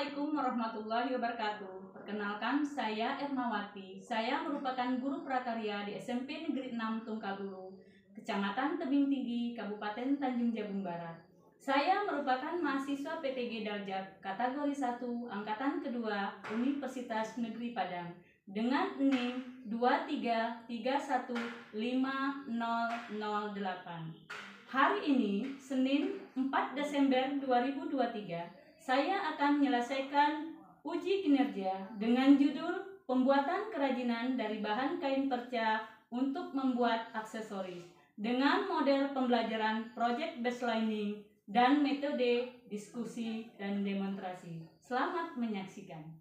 Assalamualaikum warahmatullahi wabarakatuh. Perkenalkan, saya Ernawati. Saya merupakan guru prakarya di SMP Negeri 6 Tungkabulu, Kecamatan Tebing Tinggi, Kabupaten Tanjung Jabung Barat. Saya merupakan mahasiswa PTG Darjat kategori 1 angkatan kedua Universitas Negeri Padang dengan NIM 233150008. Hari ini, Senin 4 Desember 2023, saya akan menyelesaikan uji kinerja dengan judul Pembuatan Kerajinan dari Bahan Kain Perca untuk Membuat Aksesoris dengan model pembelajaran Project Based Learning dan metode diskusi dan demonstrasi. Selamat menyaksikan.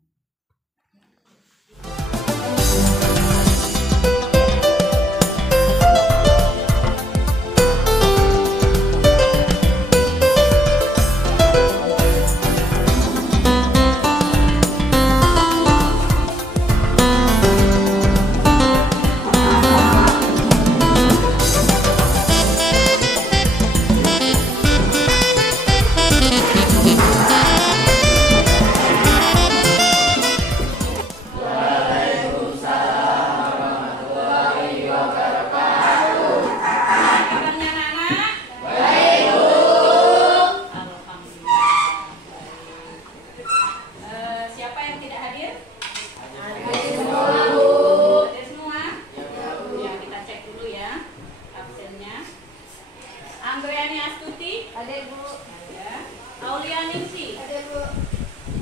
Andreani Astuti, ada Bu. Ya. Aulianingsi, ada Bu.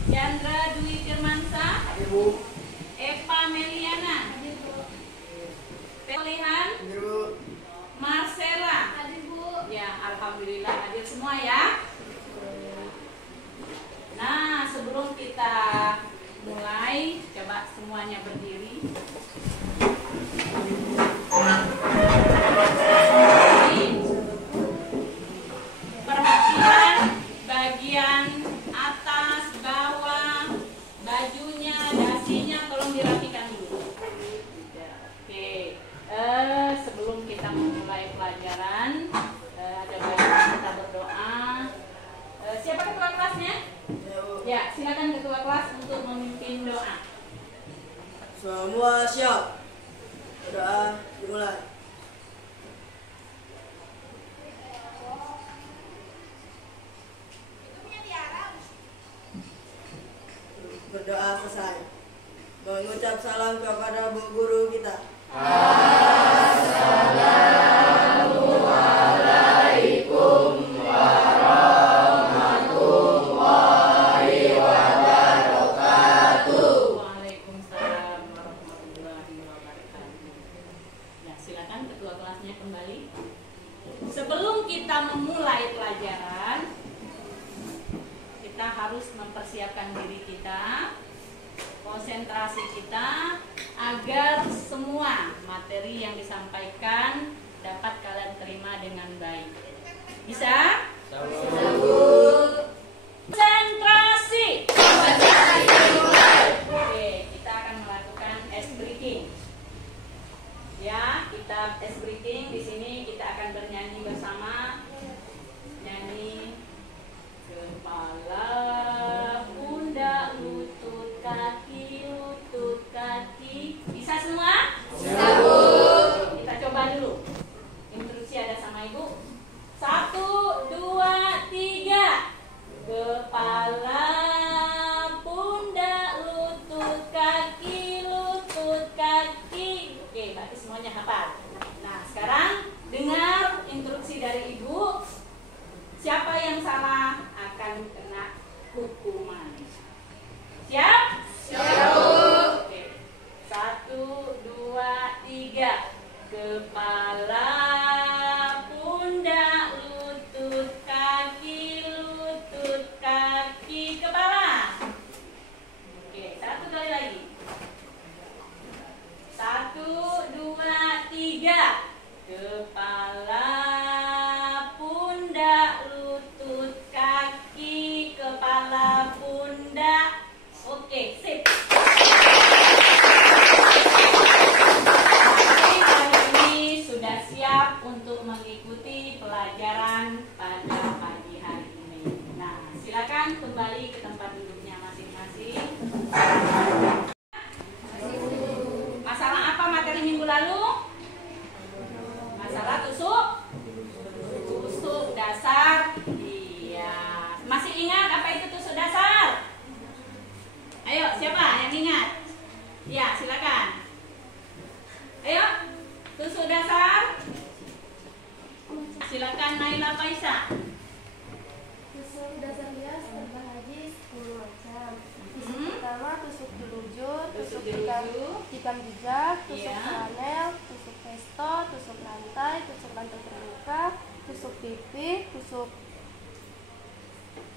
Chandra Dwi Firmansa, ada Bu. Eva Meliana, ada Bu. Pelihan, ada Bu. Marcella, ada Bu. Ya, alhamdulillah hadir semua ya. Nah, sebelum kita mulai, coba semuanya berdiri. Perhatikan bagian atas, bawah, bajunya, dasinya tolong dirapikan dulu. Oke, sebelum kita memulai pelajaran, ada baiknya kita berdoa. Siapa ketua kelasnya? Ya, silakan ketua kelas untuk memimpin doa. Semua siap. Doa dimulai. Berdoa selesai. Mengucap salam kepada Bu Guru kita. Assalamualaikum warahmatullahi wabarakatuh. Waalaikumsalam warahmatullahi wabarakatuh. Ya, silakan ketua kelasnya kembali. Sebelum kita memulai pelajaran, kita harus mempersiapkan diri kita, konsentrasi kita, agar semua materi yang disampaikan dapat kalian terima dengan baik. Bisa? Konsentrasi. Oke, kita akan melakukan ice breaking. Ya, kita ice breaking. Di sini kita akan bernyanyi bersama. Nyanyi kepala, pundak, lutut, kaki, lutut, kaki. Bisa semua? Bisa, Bu. Kita coba dulu. Instruksi ada sama Ibu. 1, 2, 3. Kepala, rekam jejak, tusuk Iya. flanel, tusuk vesto, tusuk lantai terbuka, tusuk pipi, tusuk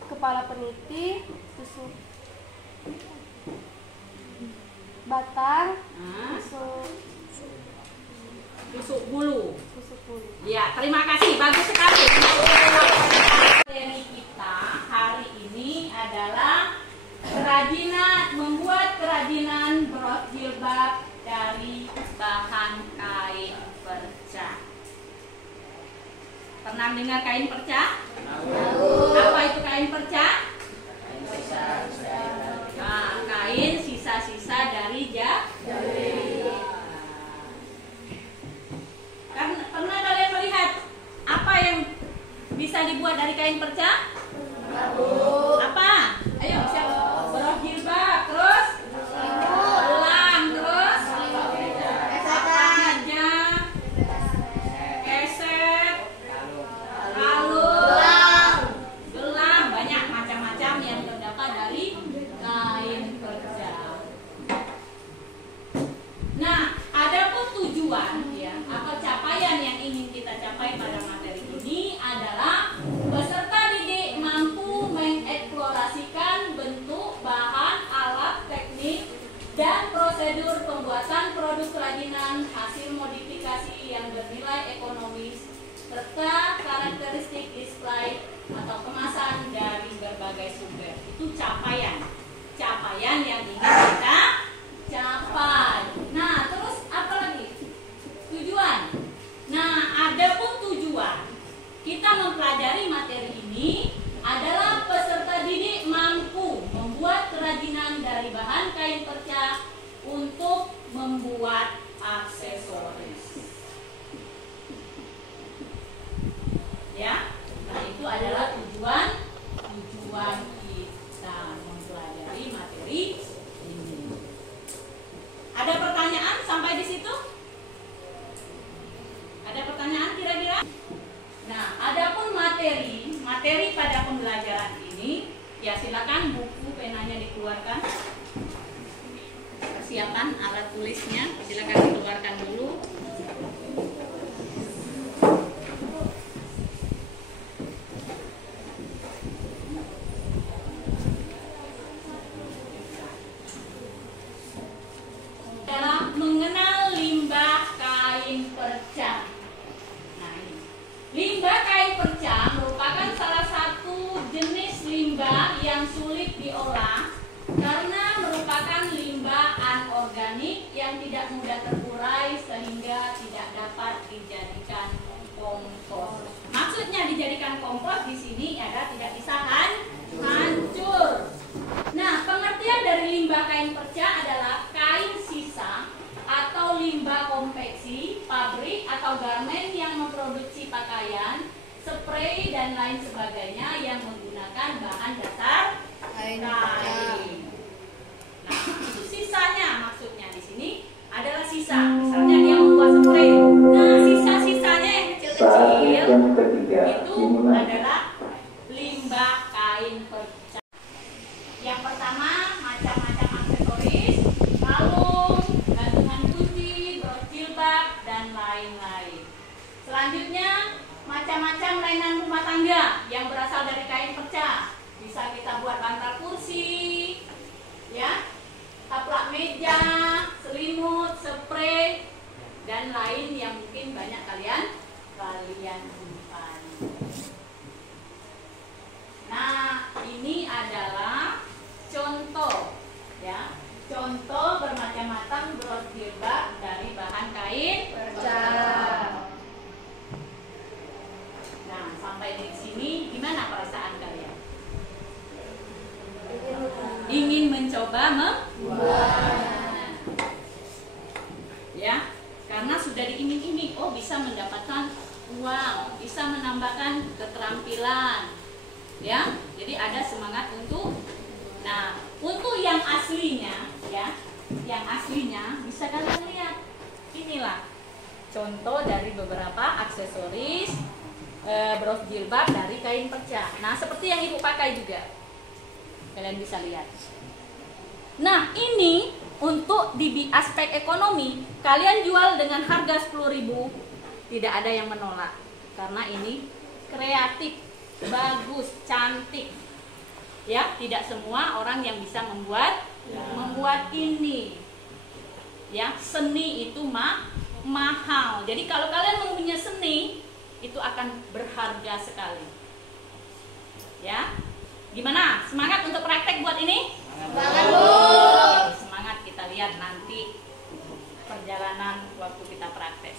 kepala peniti, tusuk batang, Nah, tusuk bulu. bulu. Ya, terima kasih. Bagus sekali. Materi kita hari ini adalah membuat kerajinan bros jilbab dari bahan kain perca. Pernah dengar kain perca? Apa itu kain perca? Nah, kain sisa-sisa dari Pernah kalian melihat apa yang bisa dibuat dari kain perca? Apa? Ayo, siapa? Bros jilbab, terus gelang, terus meja, keset, kalung, gelang, banyak macam-macam yang terdapat dari kain perca. Nah, adapun tujuan ya atau capaian yang ingin kita capai pada materi ini adalah peserta didik mampu mengeksplorasikan bentuk, bahan, alat, teknik, dan prosedur pembuatan produk kerajinan hasil modifikasi yang bernilai ekonomis serta karakteristik display atau kemasan dari berbagai sumber. Itu capaian yang ingin kita capai. Nah, terus apa lagi? Tujuan. Nah, adapun tujuan kita mempelajari materi ini adalah peserta didik mampu membuat kerajinan dari bahan kain perca untuk membuat aksesoris. Ya, nah itu adalah tujuan kita mempelajari materi ini. Ada pertanyaan sampai di situ? Ada pertanyaan kira-kira? Nah, adapun materi pada pembelajaran ini, ya silakan buku penanya dikeluarkan. Persiapan alat tulisnya, silakan dikeluarkan dulu. Adalah mengenal limbah kain perca. Nah, ini. Limbah kain perca merupakan salah satu jenis limbah yang sulit diolah karena merupakan limbah anorganik yang tidak mudah terurai sehingga tidak dapat dijadikan kompos. Maksudnya dijadikan kompos di sini adalah tidak bisa hancur. Nah, pengertian dari limbah kain perca adalah kain sisa atau limbah konveksi, pabrik atau garmen yang memproduksi pakaian, spray dan lain sebagainya yang menggunakan bahan dasar kain. Nah, itu sisanya maksudnya di sini adalah sisa. Misalnya dia membuat spray. Nah, sisa-sisanya yang kecil-kecil itu adalah limbah kain perca. Yang pertama, macam-macam aksesoris, kalung, gantungan kunci, bros jilbab, dan lain-lain. Selanjutnya, macam-macam mainan rumah tangga yang berasal dari kain perca. Bisa kita buat bantal kursi, ya, taplak meja, selimut, spray, dan lain yang mungkin banyak kalian jumpai. Nah, ini adalah contoh, ya, contoh bermacam-macam bros jilbab dari bahan kain perca. Nah, sampai di sini gimana perasaan kalian? Ingin mencoba membuat, ya, karena sudah diiming-iming, oh bisa mendapatkan uang, bisa menambahkan keterampilan, ya, jadi ada semangat untuk. Nah, untuk yang aslinya, ya, yang aslinya bisa kalian lihat, inilah contoh dari beberapa aksesoris bros jilbab dari kain perca. Nah, seperti yang ibu pakai juga, kalian bisa lihat. Nah, ini untuk di aspek ekonomi kalian jual dengan harga 10.000, tidak ada yang menolak karena ini kreatif, bagus, cantik. Ya, tidak semua orang yang bisa membuat ini. Ya, seni itu mahal. Jadi kalau kalian mempunyai seni itu akan berharga sekali. Ya. Gimana? Semangat untuk praktek buat ini? Semangat, Bu. Semangat, kita lihat nanti perjalanan waktu kita praktek.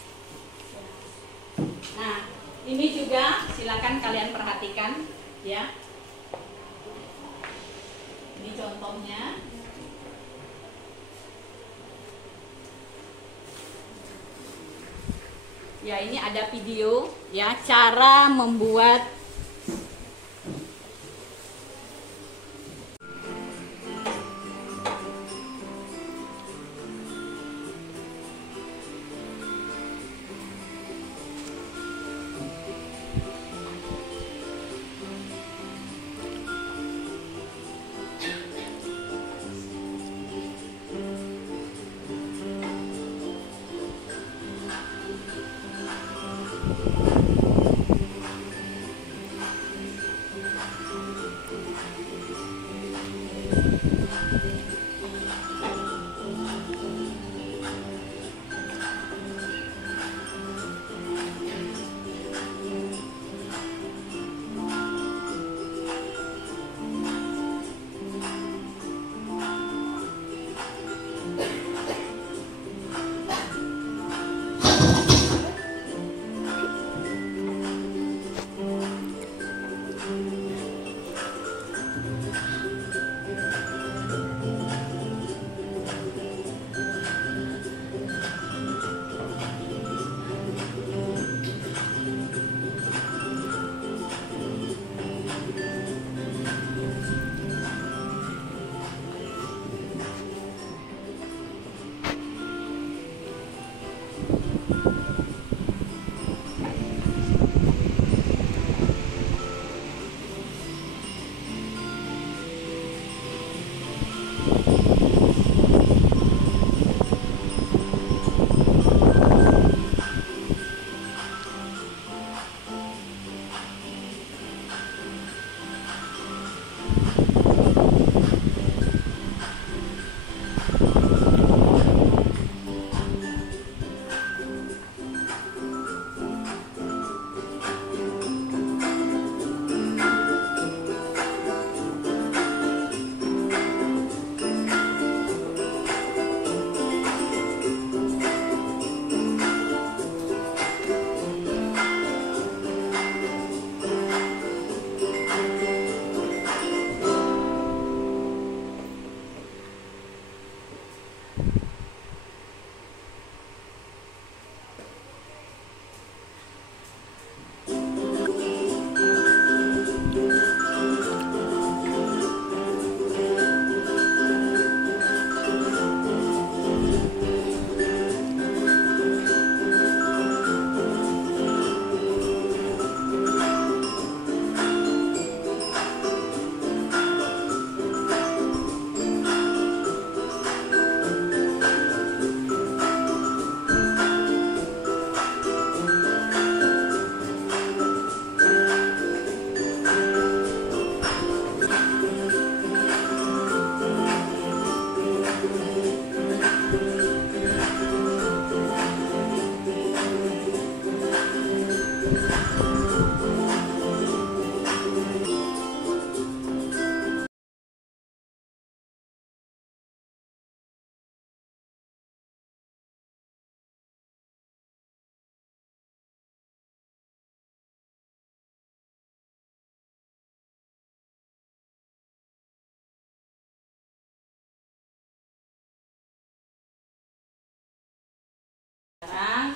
Nah, ini juga silakan kalian perhatikan ya. Ini contohnya. Ya, ini ada video ya cara membuat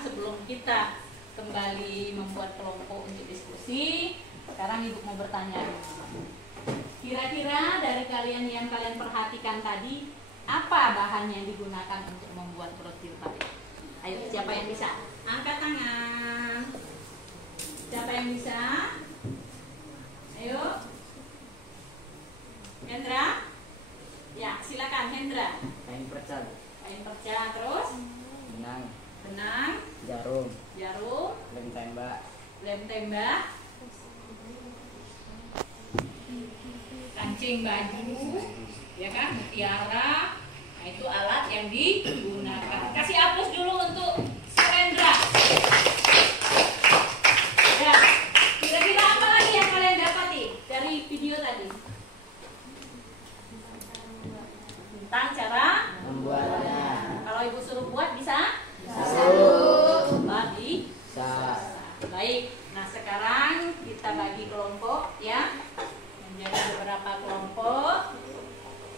sebelum kita kembali membuat kelompok untuk diskusi, sekarang Ibu mau bertanya. Kira-kira dari kalian yang kalian perhatikan tadi, apa bahan yang digunakan untuk membuat profil tadi? Ayo, siapa yang bisa? Angkat tangan. Siapa yang bisa? Ayo. Hendra? Ya, silakan Hendra. Kain perca. Kain perca, terus Benang. benang, Jarum. jarum, Lem tembak. lem tembak, kancing baju, ya kan, mutiara. Nah, itu alat yang digunakan. Kasih hapus dulu untuk Surendra. Ya, kira-kira apa lagi yang kalian dapati dari video tadi? Tentang cara Membuatnya. kalau ibu suruh buat bisa? Bisa. Baik. Nah, sekarang kita bagi kelompok ya. Menjadi beberapa kelompok.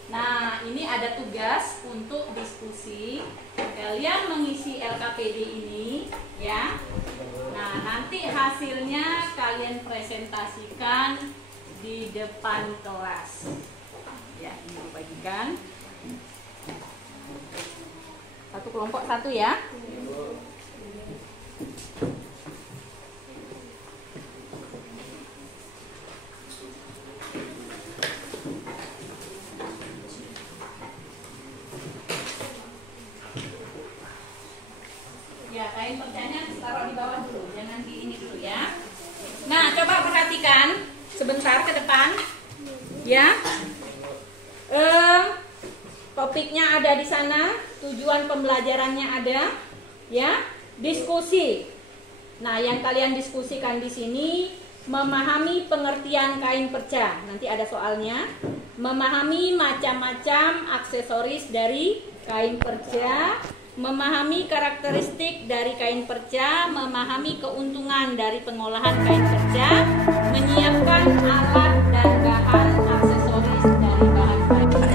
Nah, ini ada tugas untuk diskusi. Kalian mengisi LKPD ini ya. Nah, nanti hasilnya kalian presentasikan di depan kelas. Ya, ini dibagikan. Satu kelompok satu ya. Ya, kain percanya taruh di bawah dulu, jangan di ini dulu ya. Nah, coba perhatikan sebentar ke depan. Ya. Topiknya ada di sana, tujuan pembelajarannya ada, ya. Diskusi. Nah, yang kalian diskusikan di sini memahami pengertian kain perca. Nanti ada soalnya. Memahami macam-macam aksesoris dari kain perca, memahami karakteristik dari kain perca, memahami keuntungan dari pengolahan kain perca, menyiapkan alat dan bahan aksesoris dari bahan kain perca.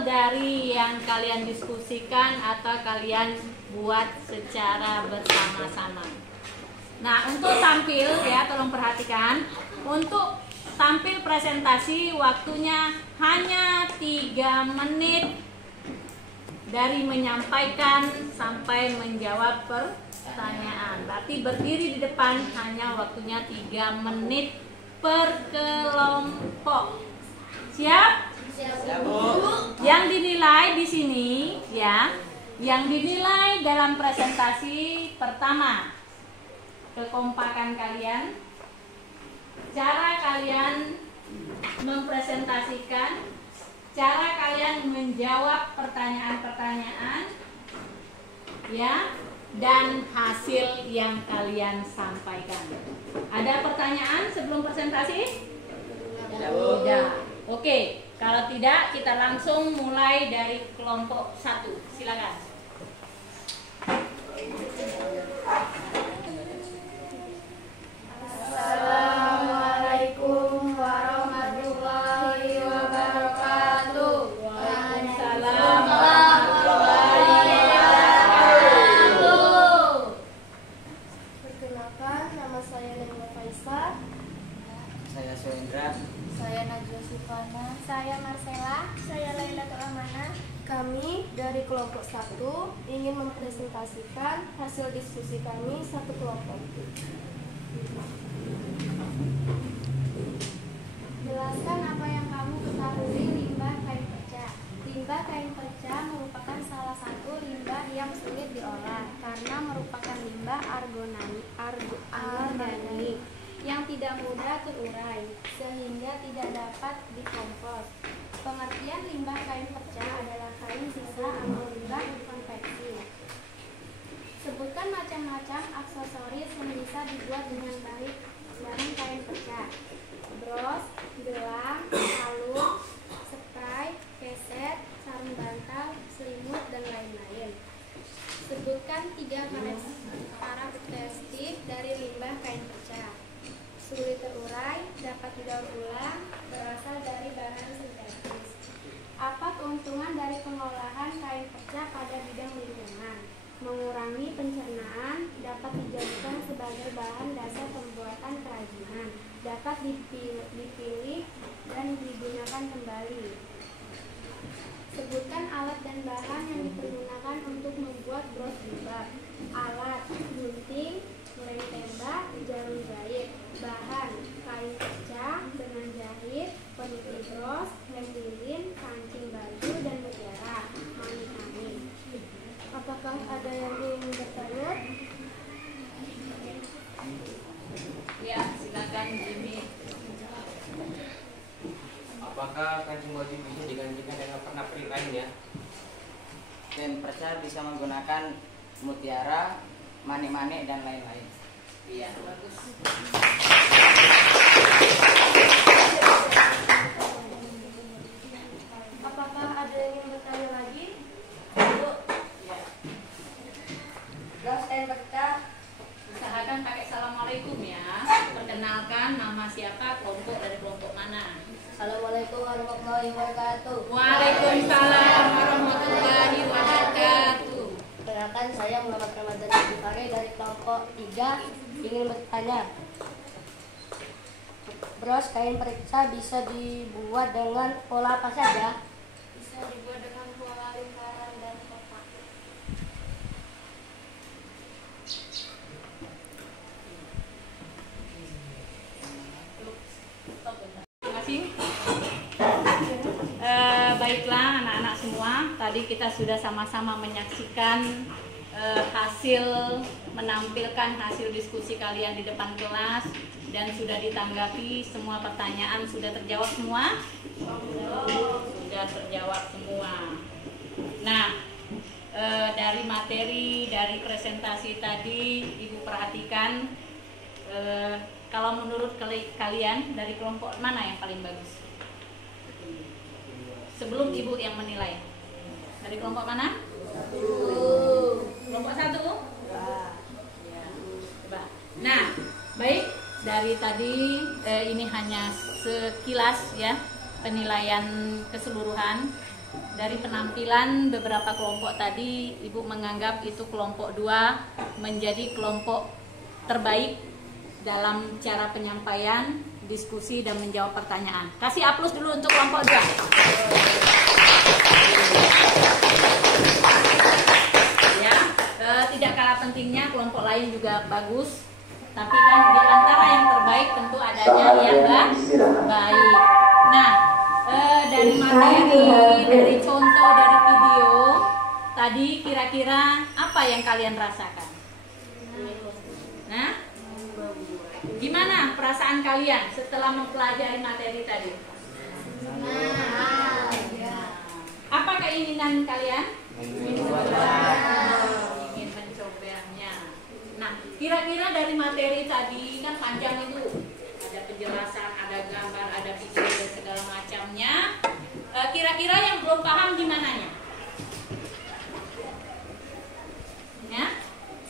dari yang kalian diskusikan atau kalian buat secara bersama-sama. Nah, untuk tampil ya, tolong perhatikan. Untuk tampil presentasi waktunya hanya 3 menit dari menyampaikan sampai menjawab pertanyaan. Berarti berdiri di depan hanya waktunya 3 menit per kelompok. Siap? Siap, Bu. Yang dinilai di sini ya, yang dinilai dalam presentasi pertama, kekompakan kalian, cara kalian mempresentasikan, cara kalian menjawab pertanyaan-pertanyaan, ya, dan hasil yang kalian sampaikan. Ada pertanyaan sebelum presentasi? Tidak. Oke, kalau tidak kita langsung mulai dari kelompok 1. Silakan. Assalamualaikum warahmatullahi wabarakatuh. Waalaikumsalam warahmatullahi wabarakatuh. Perkenalkan, nama saya Nengla Faisa. Saya Suendra. Saya Najwa Sufana. Saya Marcella. Saya Laila Turamana. Kami dari kelompok 1 ingin mempresentasikan hasil diskusi kami satu kelompok. Jelaskan apa yang kamu ketahui limbah kain perca. Limbah kain perca merupakan salah satu limbah yang sulit diolah karena merupakan limbah anorganik yang tidak mudah terurai sehingga tidak dapat dikompos. Pengertian limbah kain perca adalah kain sisa atau limbah konveksi. Sebutkan macam-macam aksesoris yang bisa dibuat dengan baik dari kain perca. Bros, gelang, kalung, spray, keset, sarung bantal, selimut, dan lain-lain. Sebutkan 3 karakteristik dari limbah kain perca. Sulit terurai, dapat didaur ulang, berasal dari bahan sintetis. Apa keuntungan dari pengolahan kain perca pada bidang lingkungan? Mengurangi pencernaan, dapat dijadikan sebagai bahan dasar pembuatan kerajinan, dapat dipilih dan digunakan kembali. Sebutkan alat dan bahan yang dipergunakan untuk membuat bros jilbab. Alat, gunting, lem tembak, jarum jahit. Bahan, kain perca dengan jahit, peniti bros, lem lilin, kancing baju, dan mutiara. Mani-mani. Apakah ada yang ingin bertanya? Ya, silakan Jimmy. Apakah kancing baju bisa digantikan dengan pernak-pernik lainnya? Kain perca bisa menggunakan mutiara, manik-manik, dan lain-lain. Iya, bagus. Apakah ada yang ingin bertanya lagi? Bu, ya. Bros kain perca. Usahakan pakai assalamualaikum ya. Perkenalkan nama siapa, kelompok dari kelompok mana. Assalamualaikum warahmatullahi wabarakatuh. Waalaikumsalam warahmatullahi wabarakatuh. Perkenalkan, saya Muhammad Ramadan Bukari dari kelompok 3 ingin bertanya. Bros kain perca bisa dibuat dengan pola apa saja? Bisa dibuat dengan pola lingkaran dan kotak. Terima kasih. Baiklah anak-anak semua, tadi kita sudah sama-sama menyaksikan menampilkan hasil diskusi kalian di depan kelas dan sudah ditanggapi, semua pertanyaan sudah terjawab semua? Sudah terjawab semua. Nah, dari materi, dari presentasi tadi Ibu perhatikan, kalau menurut kalian dari kelompok mana yang paling bagus? Sebelum Ibu yang menilai, dari kelompok mana? Kelompok 1? Ya. Coba. Nah, baik, dari tadi ini hanya sekilas ya penilaian keseluruhan. Dari penampilan beberapa kelompok tadi, Ibu menganggap itu kelompok 2 menjadi kelompok terbaik dalam cara penyampaian, diskusi, dan menjawab pertanyaan. Kasih aplaus dulu untuk kelompok 2. Ya, tidak kalah pentingnya kelompok lain juga bagus, tapi kan di antara yang terbaik tentu adanya yang baik. Nah, dari materi, dari contoh, dari video tadi kira-kira apa yang kalian rasakan? Nah, gimana perasaan kalian setelah mempelajari materi tadi? Apa keinginan kalian? Ingin mencoba kira-kira dari materi tadi kan panjang itu, ada penjelasan, ada gambar, ada video dan segala macamnya. Kira-kira yang belum paham di mananya? Ya,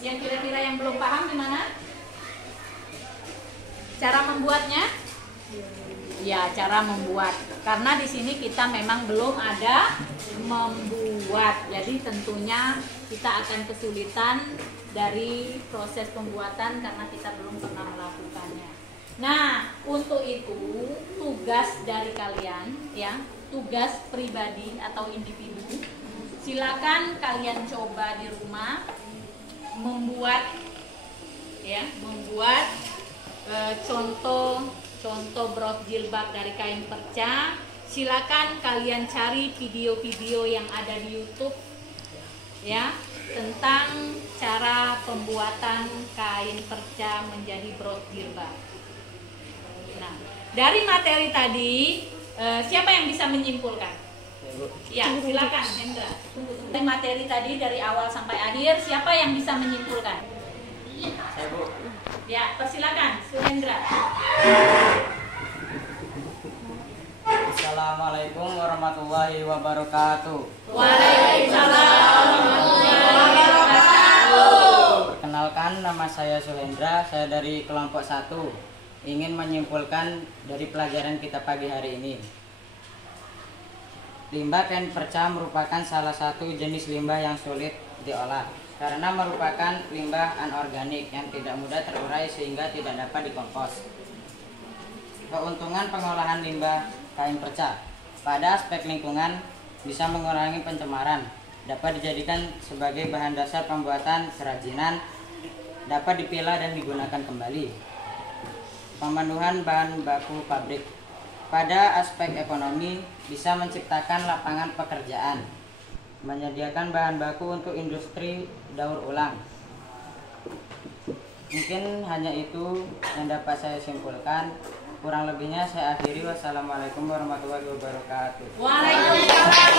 yang kira-kira yang belum paham di mana? Cara membuatnya? Ya, cara membuat. Karena di sini kita memang belum ada membuat. Jadi tentunya kita akan kesulitan dari proses pembuatan karena kita belum pernah melakukannya. Nah, untuk itu tugas dari kalian ya, tugas pribadi atau individu, silakan kalian coba di rumah membuat contoh bros jilbab dari kain perca. Silakan kalian cari video-video yang ada di YouTube ya tentang cara pembuatan kain perca menjadi bros jilbab. Nah, dari materi tadi siapa yang bisa menyimpulkan? Ya, silakan Hendra. Dari materi tadi dari awal sampai akhir siapa yang bisa menyimpulkan? Saya, Bu. Ya, persilakan, Hendra. Assalamualaikum warahmatullahi wabarakatuh. Waalaikumsalam warahmatullahi wabarakatuh. Perkenalkan, nama saya Suhendra, saya dari kelompok 1. Ingin menyimpulkan dari pelajaran kita pagi hari ini. Limbah kain perca merupakan salah satu jenis limbah yang sulit diolah karena merupakan limbah anorganik yang tidak mudah terurai sehingga tidak dapat dikompos. Keuntungan pengolahan limbah kain perca pada aspek lingkungan bisa mengurangi pencemaran, dapat dijadikan sebagai bahan dasar pembuatan kerajinan, dapat dipilah dan digunakan kembali. Pemenuhan bahan baku pabrik. Pada aspek ekonomi bisa menciptakan lapangan pekerjaan, menyediakan bahan baku untuk industri daur ulang. Mungkin hanya itu yang dapat saya simpulkan. Kurang lebihnya saya akhiri. Wassalamualaikum warahmatullahi wabarakatuh. Waalaikumsalam.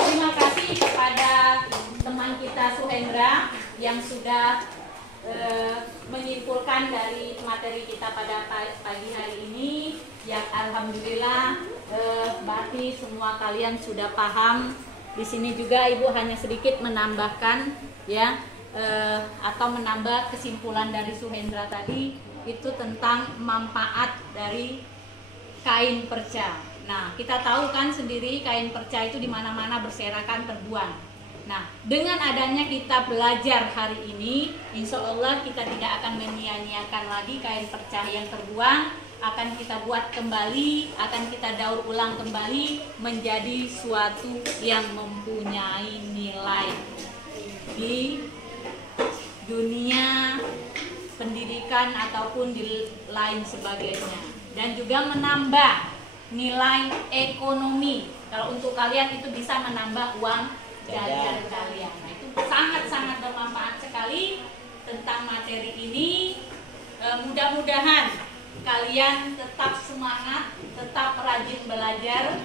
Terima kasih kepada teman kita Suhendra yang sudah menyimpulkan dari materi kita pada pagi hari ini. Ya, alhamdulillah berarti semua kalian sudah paham. Di sini juga Ibu hanya sedikit menambahkan ya atau menambah kesimpulan dari Suhendra tadi itu tentang manfaat dari kain perca. Nah, kita tahu kan sendiri kain perca itu di mana-mana berserakan terbuang. Nah, dengan adanya kita belajar hari ini, insya Allah kita tidak akan menyia-nyiakan lagi kain perca yang terbuang, akan kita buat kembali, akan kita daur ulang kembali menjadi suatu yang mempunyai nilai di dunia pendidikan ataupun di lain sebagainya, dan juga menambah nilai ekonomi. Kalau untuk kalian itu bisa menambah uang jajan kalian. Nah, itu sangat-sangat bermanfaat sekali tentang materi ini. Mudah-mudahan kalian tetap semangat, tetap rajin belajar,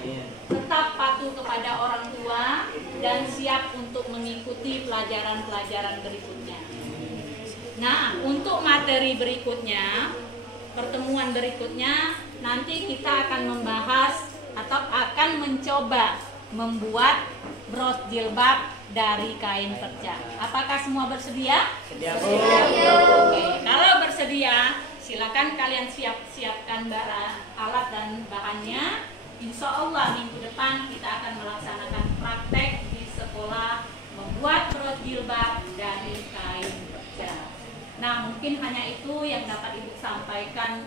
tetap patuh kepada orang tua, dan siap untuk mengikuti pelajaran-pelajaran berikutnya. Nah, untuk materi berikutnya, pertemuan berikutnya, nanti kita akan membahas atau akan mencoba membuat bros jilbab dari kain perca. Apakah semua bersedia? Oke, kalau bersedia, silakan kalian siapkan alat dan bahannya. Insya Allah minggu depan kita akan melaksanakan praktek di sekolah membuat bros jilbab dari kain perca. Nah, mungkin hanya itu yang dapat Ibu sampaikan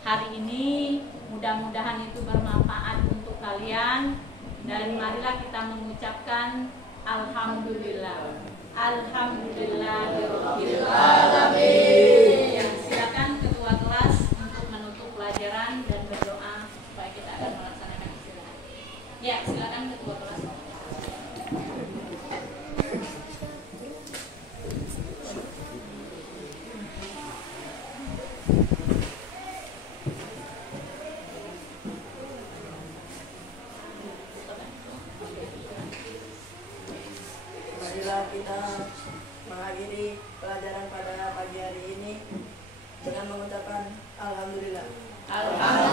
hari ini. Mudah-mudahan itu bermanfaat untuk kalian. Dan marilah kita mengucapkan Alhamdulillah. Alhamdulillahirabbil alamin. Silakan ketua kelas untuk menutup pelajaran dan berdoa supaya kita akan melaksanakan istirahat. Ya, silakan ketua kelas. Marilah kita pelajaran pada pagi hari ini dengan mengucapkan alhamdulillah. Alhamdulillah.